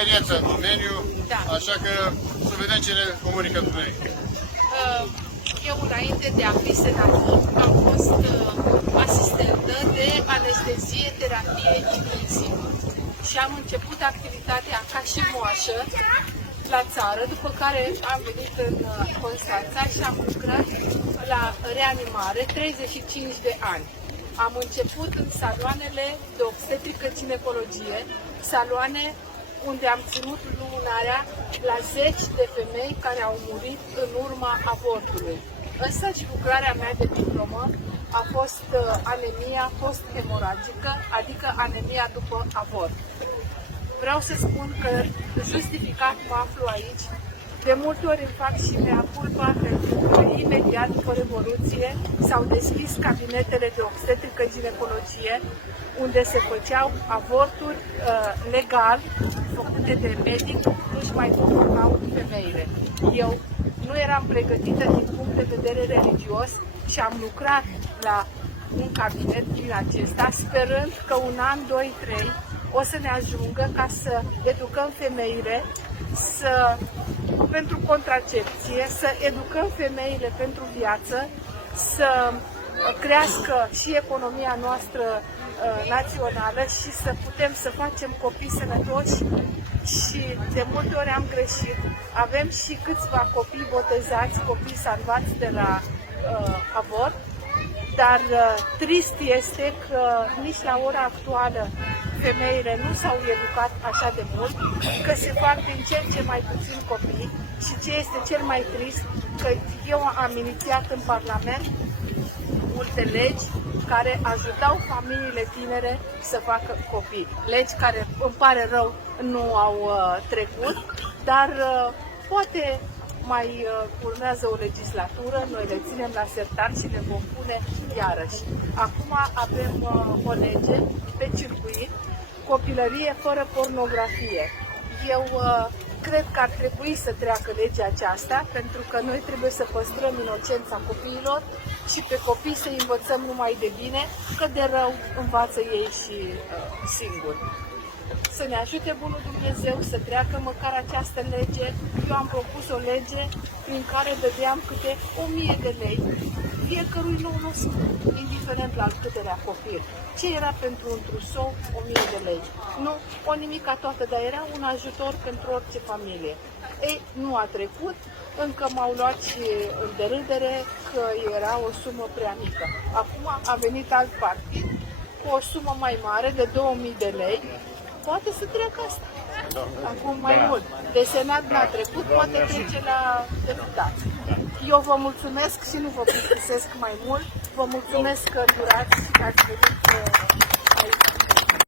experiență în domeniu, Da. așa că să vedem ce ne comunică dumneavoastră. Eu, înainte de a fi senator, am fost asistentă de anestezie, terapie intensiv. Și am început activitatea ca și moașă la țară, după care am venit în Constanța și am lucrat la reanimare 35 de ani. Am început în saloanele de obstetrică ginecologie, saloane unde am ținut lumânarea la 10 de femei care au murit în urma avortului. Însă și lucrarea mea de diplomă a fost anemia post-hemoragică, adică anemia după avort. Vreau să spun că justificat mă aflu aici. De multe ori îmi fac și mea culpa pentru că imediat după Revoluție s-au deschis cabinetele de obstetrică ginecologie unde se făceau avorturi legal făcute de medic, nu-și mai conformau femeile. Eu nu eram pregătită din punct de vedere religios și am lucrat la un cabinet din acesta, sperând că un an, 2, 3 o să ne ajungă ca să educăm femeile pentru contracepție, să educăm femeile pentru viață, să crească și economia noastră națională și să putem să facem copii sănătoși. Și de multe ori am greșit. Avem și câțiva copii botezați, copii salvați de la avort, dar trist este că nici la ora actuală femeile nu s-au educat așa de mult, că se fac din ce în ce mai puțini copii și ce este cel mai trist, că eu am inițiat în Parlament multe legi care ajutau familiile tinere să facă copii. Legi care, îmi pare rău, nu au trecut, dar poate mai urmează o legislatură, noi le ținem la sertar și le vom pune iarăși. Acum avem o lege pe circuit, copilărie fără pornografie. Eu cred că ar trebui să treacă legea aceasta, pentru că noi trebuie să păstrăm inocența copiilor și pe copii să învățăm numai de bine, că de rău învață ei și singuri. Să ne ajute Bunul Dumnezeu să treacă măcar această lege. Eu am propus o lege prin care dădeam câte 1000 de lei fiecărui nou născut, indiferent la al câtelea copil. Ce era pentru un trusou 1000 de lei? Nu o nimica toată, dar era un ajutor pentru orice familie. Ei, nu a trecut, încă m-au luat și în derâdere că era o sumă prea mică. Acum a venit alt partid cu o sumă mai mare de 2000 de lei. Poate să treacă asta. Acum mai mult. De senat n-a trecut, poate trece la deputat. Eu vă mulțumesc și nu vă plictisesc mai mult. Vă mulțumesc că durați și că ați venit aici.